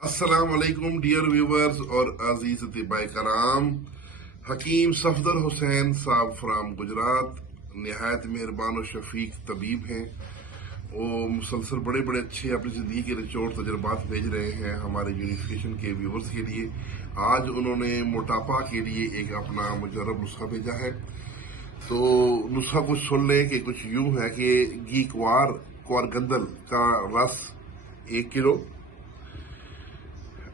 अस्सलाम वालेकुम dear viewers और अजीज तिबाई कराम। हकीम सफदर हुसैन साहब फ्राम गुजरात नहायत मेहरबान और शफीक तबीब हैं। वो मुसलसल बड़े बड़े अच्छे अपनी ज़िंदगी के निचोड़ तजर्बात भेज रहे हैं हमारे यूनिफिकेशन के व्यूवर्स के लिए। आज उन्होंने मोटापा के लिए एक अपना मुजर्रब नुस्खा भेजा है। तो नुस्खा कुछ सुन लें कि कुछ यूं है कि घी क्वारगंदल का रस 1 किलो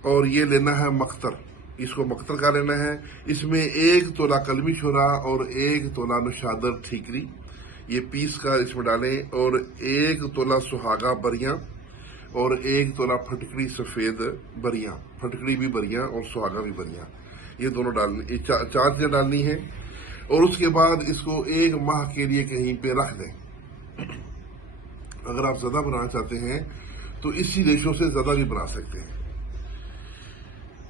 और ये लेना है मख्तर। इसको मख्तर का लेना है। इसमें 1 तोला कलमी शुरा और 1 तोला नुशादर ठीकरी ये पीस कर इसमें डालें, और 1 तोला सुहागा बरियां और 1 तोला फटकड़ी सफेद बरियां, फटकड़ी भी बरियां और सुहागा भी बरियां, ये दोनों डालनी, ये 4 चीजें डालनी है। और उसके बाद इसको 1 माह के लिए कहीं पे रख दें। अगर आप ज्यादा बनाना चाहते हैं तो इसी रेशो से ज्यादा भी बना सकते हैं।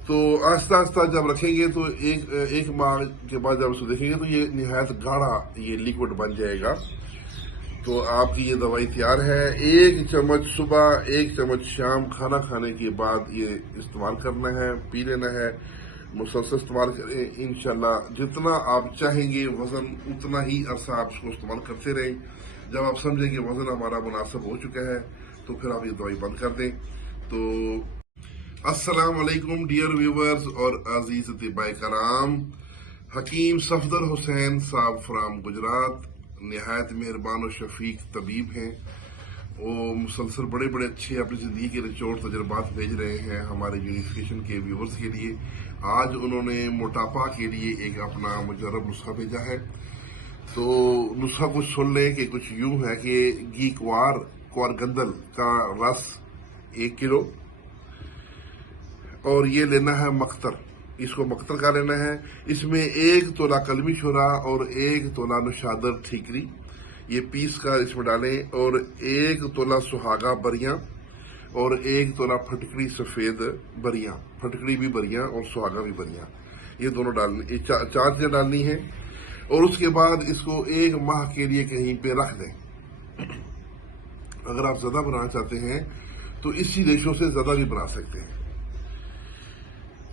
तो आस्ता आस्ता जब रखेंगे तो एक माह के बाद जब उसको देखेंगे तो ये निहायत गाढ़ा ये लिक्विड बन जाएगा। तो आपकी ये दवाई तैयार है। 1 चम्मच सुबह, 1 चम्मच शाम, खाना खाने के बाद ये इस्तेमाल करना है, पी लेना है। मुसलसल इस्तेमाल करें, इंशाल्लाह जितना आप चाहेंगे वजन उतना ही अरसा आप इसको इस्तेमाल करते रहें। जब आप समझें कि वजन हमारा मुनासिब हो चुका है तो फिर आप ये दवाई बंद कर दें। तो अस्सलाम वालेकुम डियर व्यूवर्स और अजीज तिबाई कराम। हकीम सफदर हुसैन साहब फ्राम गुजरात नहायत मेहरबान और शफीक तबीब हैं। वो मुसलसल बड़े बड़े अच्छे अपनी ज़िंदगी के निचोड़ तजर्बात भेज रहे हैं हमारे यूनिफिकेशन के व्यूवर्स के लिए। आज उन्होंने मोटापा के लिए एक अपना मुजर्रब नुस्खा भेजा है। तो नुस्खा कुछ सुन लें कि कुछ यूं है कि घी क्वारगंदल का रस 1 किलो और ये लेना है मख्तर। इसको मख्तर का लेना है। इसमें 1 तोला कलमी शुरा और 1 तोला नुशादर ठीकरी ये पीस कर इसमें डालें, और 1 तोला सुहागा बरियां और 1 तोला फटकड़ी सफेद बरियां, फटकड़ी भी बरियां और सुहागा भी बरियां, ये दोनों डालनी, ये 4 चीजें डालनी है। और उसके बाद इसको 1 माह के लिए कहीं पे रख दें। अगर आप ज्यादा बनाना चाहते हैं तो इसी रेशो से ज्यादा भी बना सकते हैं।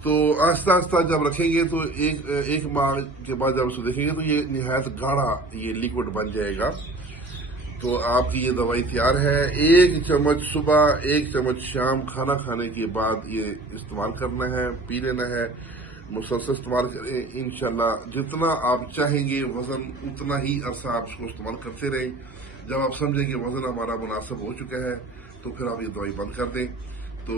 तो आस्ता आस्ता जब रखेंगे तो एक माह के बाद जब उसको देखेंगे तो ये निहायत गाढ़ा ये लिक्विड बन जाएगा। तो आपकी ये दवाई तैयार है। 1 चम्मच सुबह, 1 चम्मच शाम, खाना खाने के बाद ये इस्तेमाल करना है, पी लेना है। मुसलसल इस्तेमाल करें, इंशाल्लाह जितना आप चाहेंगे वजन उतना ही अरसा आप इसको इस्तेमाल करते रहें। जब आप समझें कि वजन हमारा मुनासिब हो चुका है तो फिर आप ये दवाई बंद कर दें। तो